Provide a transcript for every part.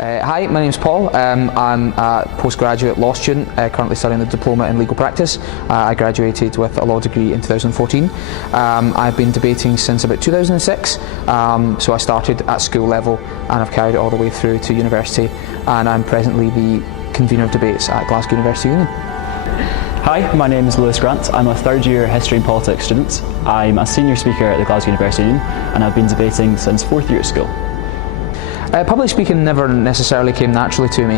Hi, my name's Paul. I'm a postgraduate law student, currently studying the diploma in legal practice. I graduated with a law degree in 2014. I've been debating since about 2006, so I started at school level and I've carried it all the way through to university, and I'm presently the convener of debates at Glasgow University Union. Hi, my name is Lewis Grant. I'm a third year history and politics student. I'm a senior speaker at the Glasgow University Union and I've been debating since fourth year at school. Public speaking never necessarily came naturally to me.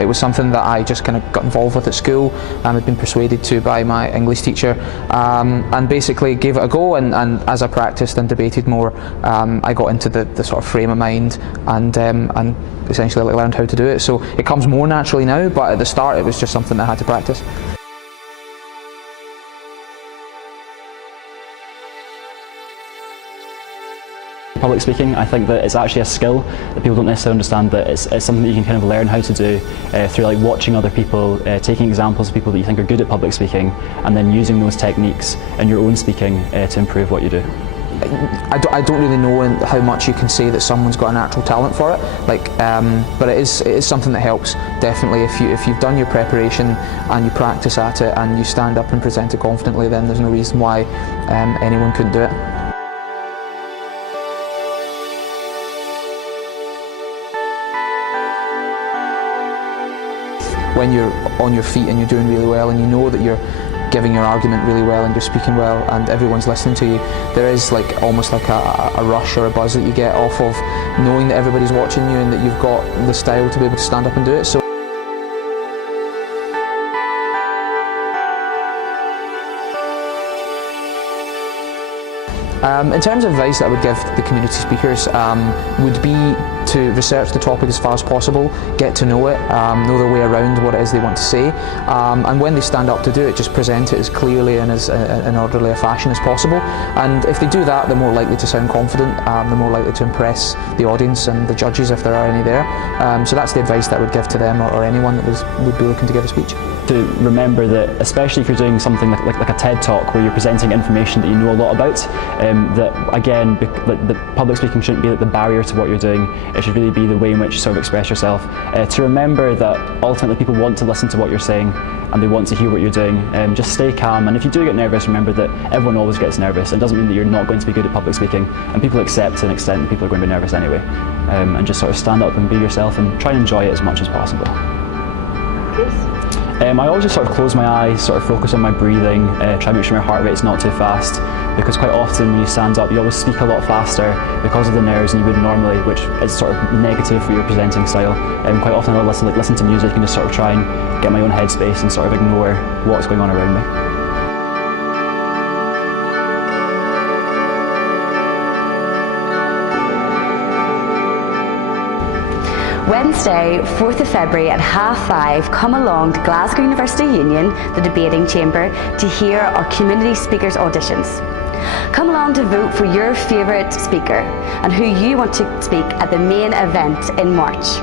It was something that I just kind of got involved with at school and had been persuaded to by my English teacher, and basically gave it a go, and as I practiced and debated more, I got into the sort of frame of mind and essentially learned how to do it. So it comes more naturally now, but at the start it was just something I had to practice. Public speaking, I think that it's actually a skill that people don't necessarily understand, that it's something that you can kind of learn how to do through like watching other people, taking examples of people that you think are good at public speaking, and then using those techniques in your own speaking to improve what you do. I don't really know how much you can say that someone's got a natural talent for it, but it is something that helps, definitely. If you've done your preparation and you practice at it and you stand up and present it confidently, then there's no reason why anyone couldn't do it. When you're on your feet and you're doing really well and you know that you're giving your argument really well and you're speaking well and everyone's listening to you, there is almost like a rush or a buzz that you get off of knowing that everybody's watching you and that you've got the style to be able to stand up and do it. So in terms of advice that I would give the community speakers would be to research the topic as far as possible, get to know it, know their way around what it is they want to say, and when they stand up to do it, just present it as clearly and as an orderly a fashion as possible. And if they do that, they're more likely to sound confident, they're more likely to impress the audience and the judges if there are any there. So that's the advice that I would give to them or anyone that would be looking to give a speech. To remember that, especially if you're doing something like a TED Talk where you're presenting information that you know a lot about, that again, the public speaking shouldn't be the barrier to what you're doing. It should really be the way in which you sort of express yourself. To remember that ultimately people want to listen to what you're saying and they want to hear what you're doing. Just stay calm, and if you do get nervous, remember that everyone always gets nervous. It doesn't mean that you're not going to be good at public speaking, and people accept to an extent that people are going to be nervous anyway. And just sort of stand up and be yourself and try and enjoy it as much as possible. I always just sort of close my eyes, sort of focus on my breathing, try and make sure my heart rate's not too fast, because quite often when you stand up you always speak a lot faster because of the nerves than you would normally, which is sort of negative for your presenting style. Quite often I'll listen to music and just sort of try and get my own headspace and sort of ignore what's going on around me. Wednesday, 4th of February at 5:30, come along to Glasgow University Union, the debating chamber, to hear our community speakers auditions. Come along to vote for your favourite speaker and who you want to speak at the main event in March.